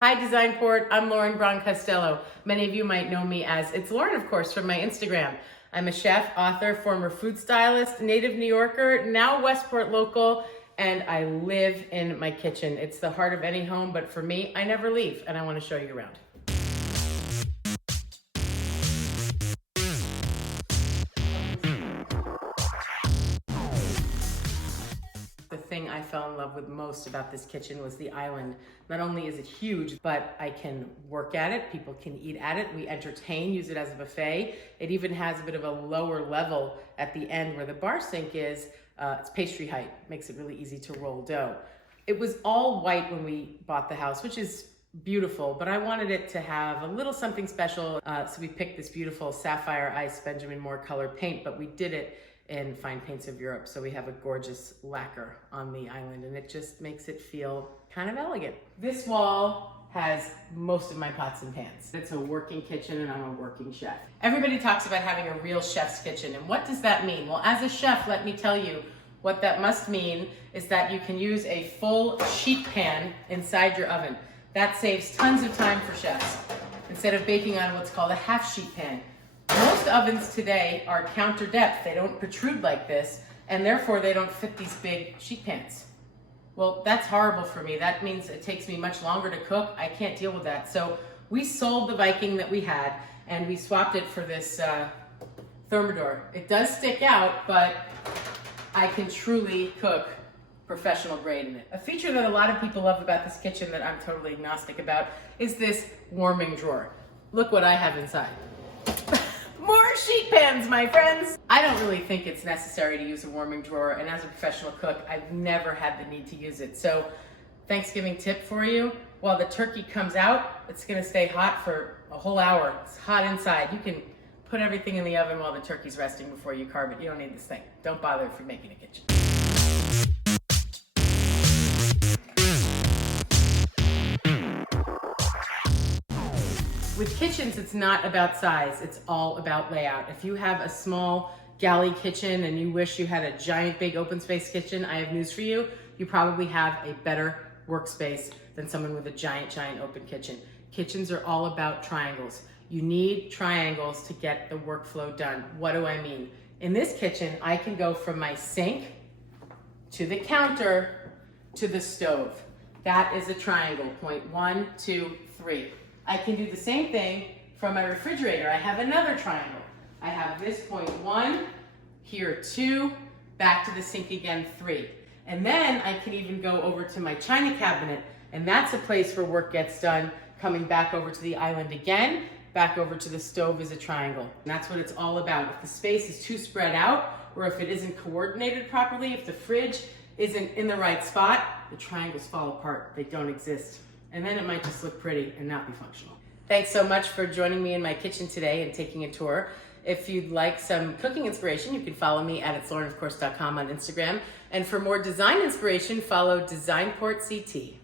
Hi Designport, I'm Braun Costello. Many of you might know me as It's Lauren, of course, from my Instagram. I'm a chef, author, former food stylist, native New Yorker, now Westport local, and I live in my kitchen. It's the heart of any home, but for me, I never leave, and I want to show you around. The thing I fell in love with most about this kitchen was the island. Not only is it huge, but I can work at it, people can eat at it, we entertain, use it as a buffet. It even has a bit of a lower level at the end where the bar sink is. It's pastry height, makes it really easy to roll dough. It was all white when we bought the house, which is beautiful, but I wanted it to have a little something special. So we picked this beautiful sapphire ice Benjamin Moore color paint, but we did it in Fine Paints of Europe. So we have a gorgeous lacquer on the island and it just makes it feel kind of elegant. This wall has most of my pots and pans. It's a working kitchen and I'm a working chef. Everybody talks about having a real chef's kitchen, and what does that mean? Well, as a chef, let me tell you, what that must mean is that you can use a full sheet pan inside your oven. That saves tons of time for chefs instead of baking on what's called a half sheet pan. Most ovens today are counter depth. They don't protrude like this, and therefore they don't fit these big sheet pans. Well, that's horrible for me. That means it takes me much longer to cook. I can't deal with that. So we sold the Viking that we had, and we swapped it for this Thermador. It does stick out, but I can truly cook professional grade in it. A feature that a lot of people love about this kitchen that I'm totally agnostic about is this warming drawer. Look what I have inside. More sheet pans, my friends. I don't really think it's necessary to use a warming drawer, and as a professional cook, I've never had the need to use it. So, Thanksgiving tip for you, while the turkey comes out, it's gonna stay hot for a whole hour. It's hot inside. You can put everything in the oven while the turkey's resting before you carve it. You don't need this thing. Don't bother if you're making a kitchen. With kitchens, it's not about size, it's all about layout. If you have a small galley kitchen and you wish you had a giant big open space kitchen, I have news for you. You probably have a better workspace than someone with a giant open kitchen. Kitchens are all about triangles. You need triangles to get the workflow done. What do I mean? In this kitchen, I can go from my sink to the counter to the stove. That is a triangle, point 1, 2, 3. I can do the same thing from my refrigerator. I have another triangle. I have this point 1, here 2, back to the sink again 3. And then I can even go over to my china cabinet, and that's a place where work gets done. Coming back over to the island again, back over to the stove is a triangle. And that's what it's all about. If the space is too spread out, or if it isn't coordinated properly, if the fridge isn't in the right spot, the triangles fall apart. They don't exist. And then it might just look pretty and not be functional. Thanks so much for joining me in my kitchen today and taking a tour. If you'd like some cooking inspiration, you can follow me at itslaurenofcourse.com on Instagram. And for more design inspiration, follow Designport CT.